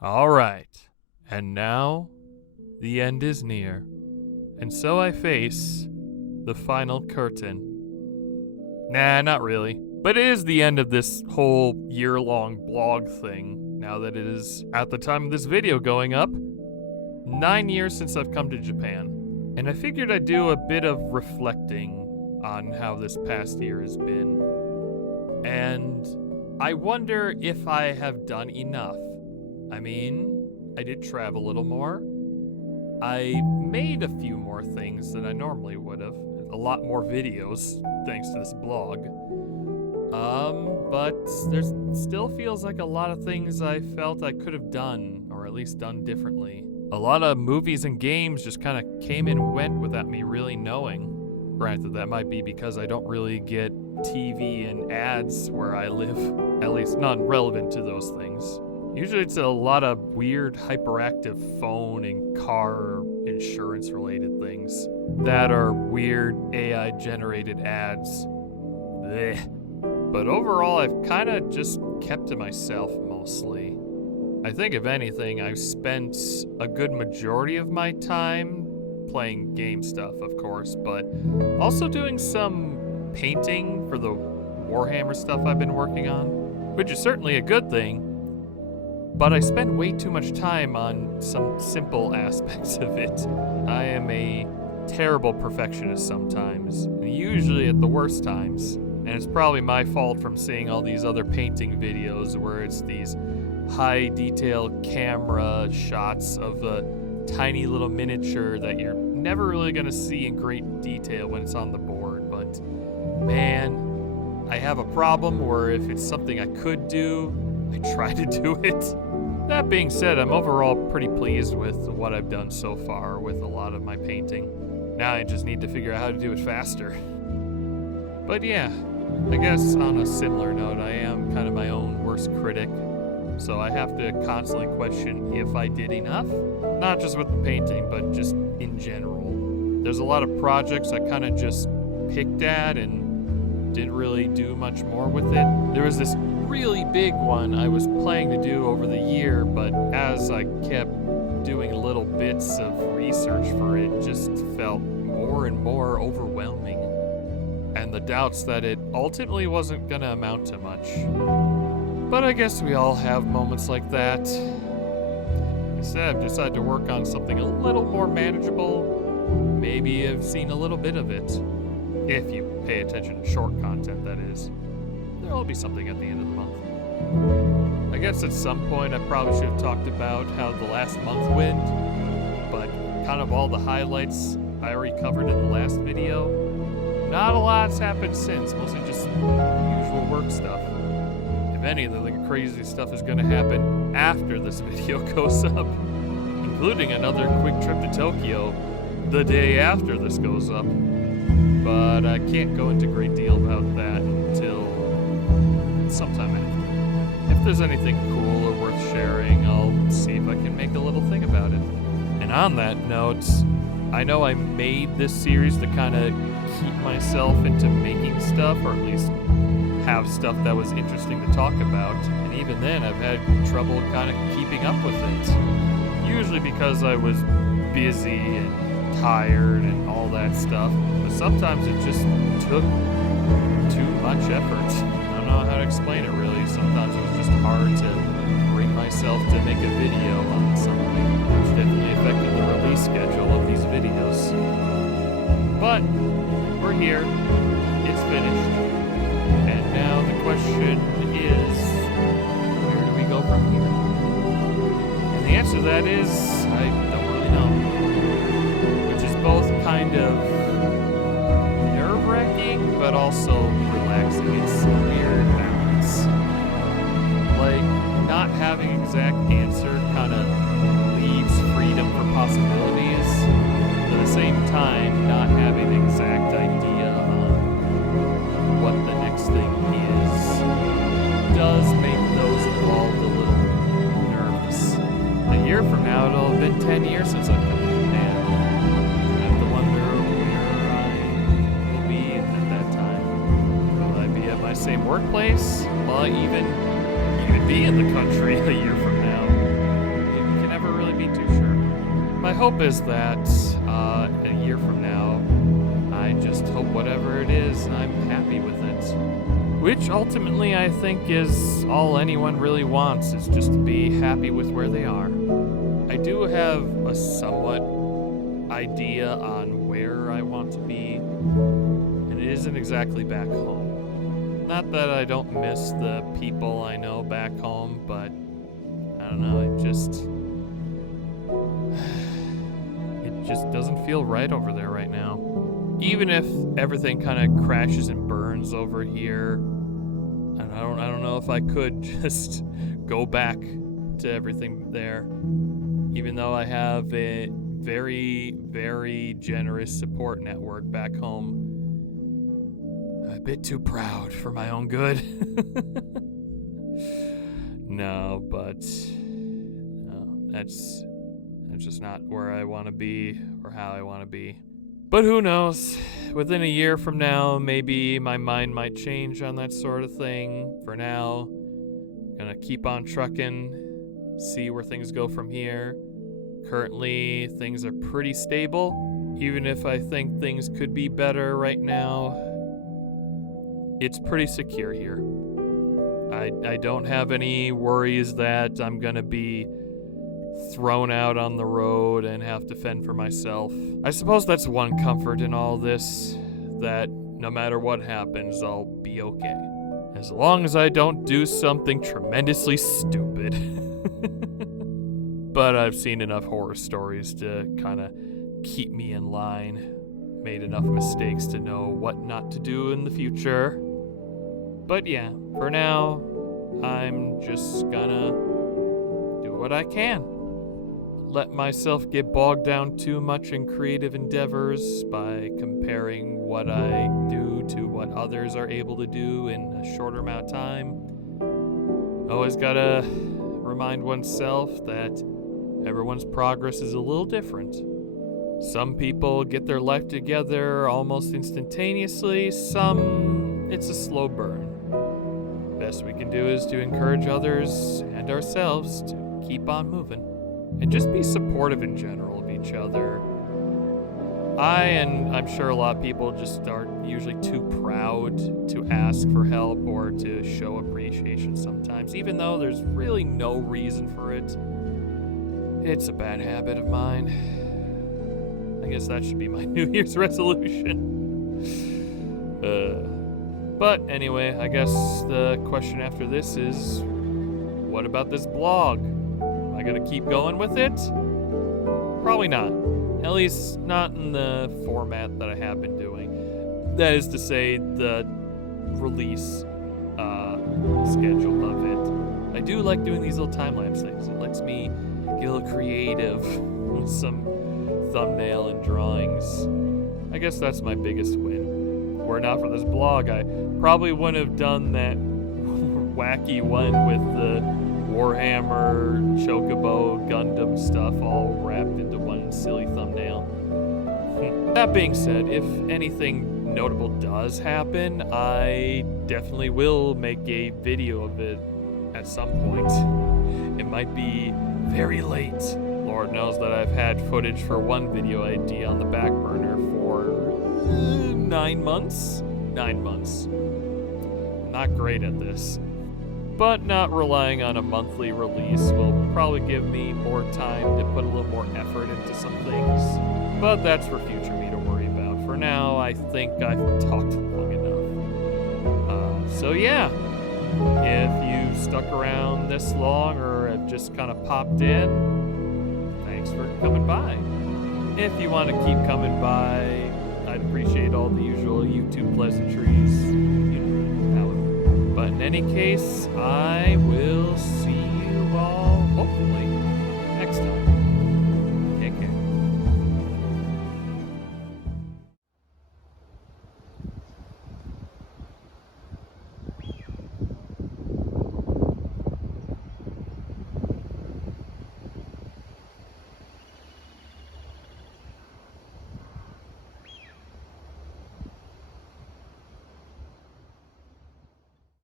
All right, and now the end is near, and so I face the final curtain. Nah, not really. But it is the end of this whole year-long blog thing, now that it is, at the time of this video going up, 9 years since I've come to Japan. And I figured I'd do a bit of reflecting on how this past year has been. And I wonder if I have done enough. I mean, I did travel a little more. I made a few more things than I normally would have. A lot more videos, thanks to this blog. But there still feels like a lot of things I felt I could have done, or at least done differently. A lot of movies and games just kind of came and went without me really knowing. Granted, that might be because I don't really get TV and ads where I live, at least not relevant to those things. Usually it's a lot of weird hyperactive phone and car insurance related things that are weird AI generated ads. Blech. But overall, I've kind of just kept to myself mostly. I think if anything, I've spent a good majority of my time playing game stuff, of course, but also doing some painting for the Warhammer stuff I've been working on, which is certainly a good thing. But I spend way too much time on some simple aspects of it. I am a terrible perfectionist sometimes, and usually at the worst times. And it's probably my fault from seeing all these other painting videos where it's these high detail camera shots of a tiny little miniature that you're never really gonna see in great detail when it's on the board. But man, I have a problem where if it's something I could do, I try to do it. That being said, I'm overall pretty pleased with what I've done so far with a lot of my painting. Now I just need to figure out how to do it faster. But yeah, I guess on a similar note, I am kind of my own worst critic. So I have to constantly question if I did enough. Not just with the painting, but just in general. There's a lot of projects I kind of just picked at and didn't really do much more with it. There was this really big one I was planning to do over the year, but as I kept doing little bits of research for it, just felt more and more overwhelming. And the doubts that it ultimately wasn't gonna amount to much. But I guess we all have moments like that. Instead, I've decided to work on something a little more manageable. Maybe I've seen a little bit of it. If you pay attention to short content, that is. There'll be something at the end of the month. I guess at some point I probably should have talked about how the last month went, but kind of all the highlights I already covered in the last video. Not a lot's happened since, mostly just usual work stuff. If anything, the crazy stuff is going to happen after this video goes up, including another quick trip to Tokyo the day after this goes up. But I can't go into great deal about that until sometime after. If there's anything cool or worth sharing, I'll see if I can make a little thing about it. And on that note, I know I made this series to kind of keep myself into making stuff, or at least have stuff that was interesting to talk about, and even then I've had trouble kind of keeping up with it. Usually because I was busy and tired and all that stuff, but sometimes it just took too much effort. I don't know how to explain it really. Sometimes it was just hard to bring myself to make a video on something, which definitely affected the release schedule of these videos. But we're here, it's finished, and now the question is, where do we go from here? And the answer to that is, I don't really know. Which is both kind of nerve-wracking, but also relaxing. It's a weird balance. Like, not having an exact answer kind of leaves freedom for possibilities, but at the same time, not having an exact idea on what the next thing is does make those involved a little nervous. A year from now, it'll have been 10 years since I've come to Japan. I have to wonder where I will be at that time. Will I be at my same workplace? Will I even be in the country a year from now? hope is that a year from now, I just hope whatever it is, I'm happy with it. Which ultimately I think is all anyone really wants, is just to be happy with where they are. I do have a somewhat idea on where I want to be, and it isn't exactly back home. Not that I don't miss the people I know back home, but I don't know, it just doesn't feel right over there right now. Even if everything kind of crashes and burns over here, I don't know if I could just go back to everything there. Even though I have a very, very generous support network back home, I'm a bit too proud for my own good. No, that's just not where I want to be or how I want to be. But who knows? Within a year from now, maybe my mind might change on that sort of thing. For now, gonna keep on trucking, see where things go from here. Currently, things are pretty stable. Even if I think things could be better right now, it's pretty secure here. I don't have any worries that I'm gonna be thrown out on the road and have to fend for myself. I suppose that's one comfort in all this, that no matter what happens, I'll be okay. As long as I don't do something tremendously stupid. But I've seen enough horror stories to kind of keep me in line. Made enough mistakes to know what not to do in the future. But yeah, for now, I'm just gonna do what I can. Let myself get bogged down too much in creative endeavors by comparing what I do to what others are able to do in a shorter amount of time. Always gotta remind oneself that everyone's progress is a little different. Some people get their life together almost instantaneously, some it's a slow burn. Best we can do is to encourage others and ourselves to keep on moving. And just be supportive in general of each other. And I'm sure a lot of people just are usually too proud to ask for help or to show appreciation sometimes, even though there's really no reason for it. It's a bad habit of mine. I guess that should be my New Year's resolution. But anyway, I guess the question after this is, what about this blog? Am I gonna keep going with it? Probably not. At least not in the format that I have been doing. That is to say, the release schedule of it. I do like doing these little time-lapse things. It lets me get a little creative with some thumbnail and drawings. I guess that's my biggest win. Were it not for this blog, I probably wouldn't have done that wacky one with the Warhammer, Chocobo, Gundam stuff all wrapped into one silly thumbnail. That being said, if anything notable does happen, I definitely will make a video of it at some point. It might be very late. Lord knows that I've had footage for one video idea on the back burner for 9 months? 9 months. Not great at this. But not relying on a monthly release will probably give me more time to put a little more effort into some things. But that's for future me to worry about. For now, I think I've talked long enough. So yeah, if you stuck around this long or have just kind of popped in, thanks for coming by. If you want to keep coming by, I'd appreciate all the usual YouTube pleasantries. But in any case, I will see